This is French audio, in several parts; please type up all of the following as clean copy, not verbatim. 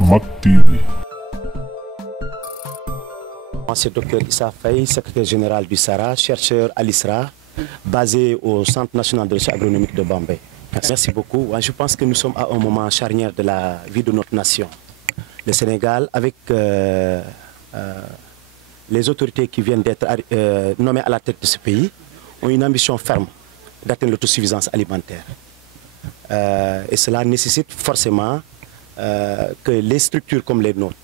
Mak TV. C'est le Dr Issa Faye, secrétaire général du SARA, chercheur à l'ISRA, basé au Centre national de recherche agronomique de Bambey. Merci beaucoup. Je pense que nous sommes à un moment charnière de la vie de notre nation. Le Sénégal, avec les autorités qui viennent d'être nommées à la tête de ce pays, ont une ambition ferme d'atteindre l'autosuffisance alimentaire. Et cela nécessite forcément que les structures comme les nôtres,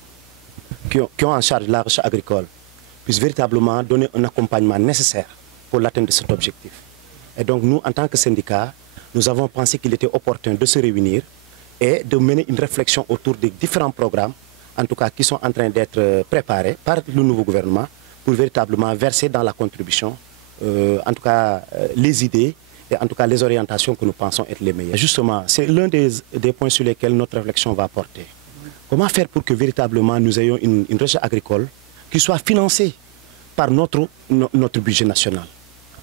qui ont en charge la recherche agricole, puissent véritablement donner un accompagnement nécessaire pour l'atteinte de cet objectif. Et donc nous, en tant que syndicat, nous avons pensé qu'il était opportun de se réunir et de mener une réflexion autour des différents programmes, en tout cas qui sont en train d'être préparés par le nouveau gouvernement, pour véritablement verser dans la contribution, en tout cas les idées et en tout cas les orientations que nous pensons être les meilleures. Justement, c'est l'un des points sur lesquels notre réflexion va porter. Comment faire pour que véritablement nous ayons une recherche agricole qui soit financée par notre budget national?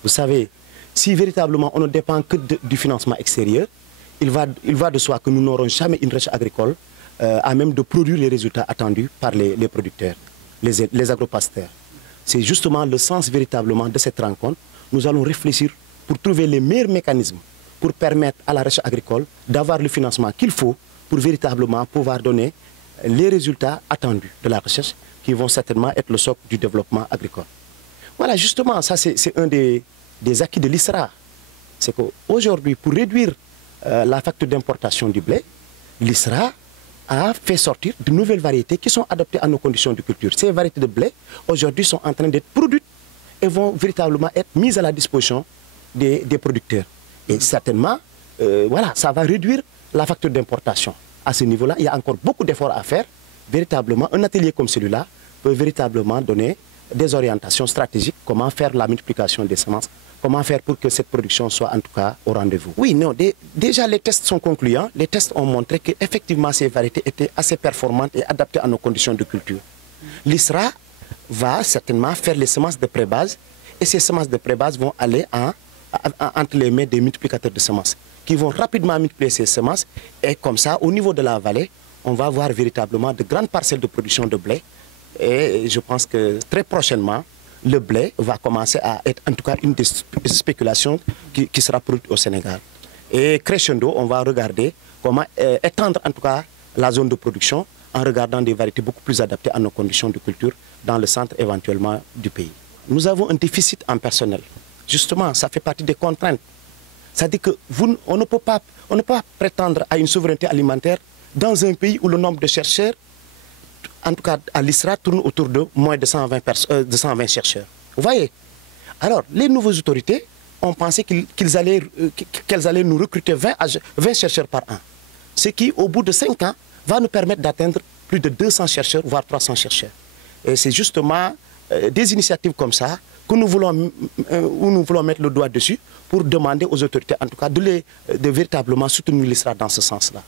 Vous savez, si véritablement on ne dépend que du financement extérieur, il va de soi que nous n'aurons jamais une recherche agricole à même de produire les résultats attendus par les producteurs, les agropasteurs. C'est justement le sens véritablement de cette rencontre. Nous allons réfléchir pour trouver les meilleurs mécanismes pour permettre à la recherche agricole d'avoir le financement qu'il faut pour véritablement pouvoir donner les résultats attendus de la recherche qui vont certainement être le socle du développement agricole. Voilà, justement, ça c'est un des acquis de l'ISRA. C'est qu'aujourd'hui, pour réduire la facture d'importation du blé, l'ISRA a fait sortir de nouvelles variétés qui sont adaptées à nos conditions de culture. Ces variétés de blé, aujourd'hui, sont en train d'être produites et vont véritablement être mises à la disposition des producteurs. Et certainement, voilà, ça va réduire la facture d'importation. À ce niveau-là, il y a encore beaucoup d'efforts à faire. Véritablement, un atelier comme celui-là peut véritablement donner des orientations stratégiques, comment faire la multiplication des semences, comment faire pour que cette production soit en tout cas au rendez-vous. Oui, non, déjà les tests sont concluants. Les tests ont montré qu'effectivement ces variétés étaient assez performantes et adaptées à nos conditions de culture. L'ISRA va certainement faire les semences de pré-base et ces semences de pré-base vont aller entre les mains des multiplicateurs de semences qui vont rapidement multiplier ces semences et comme ça, au niveau de la vallée, on va avoir véritablement de grandes parcelles de production de blé et je pense que très prochainement, le blé va commencer à être en tout cas une des spéculations qui sera produite au Sénégal. Et crescendo, on va regarder comment étendre en tout cas la zone de production en regardant des variétés beaucoup plus adaptées à nos conditions de culture dans le centre éventuellement du pays. Nous avons un déficit en personnel. Justement, ça fait partie des contraintes. C'est-à-dire qu'on ne peut pas prétendre à une souveraineté alimentaire dans un pays où le nombre de chercheurs, en tout cas à l'ISRA, tourne autour de moins de 120 chercheurs. Vous voyez? Alors, les nouvelles autorités ont pensé qu'elles allaient nous recruter 20 chercheurs par an. Ce qui, au bout de 5 ans, va nous permettre d'atteindre plus de 200 chercheurs, voire 300 chercheurs. Et c'est justement des initiatives comme ça où nous voulons mettre le doigt dessus pour demander aux autorités, en tout cas, de véritablement soutenir l'ISRA dans ce sens-là.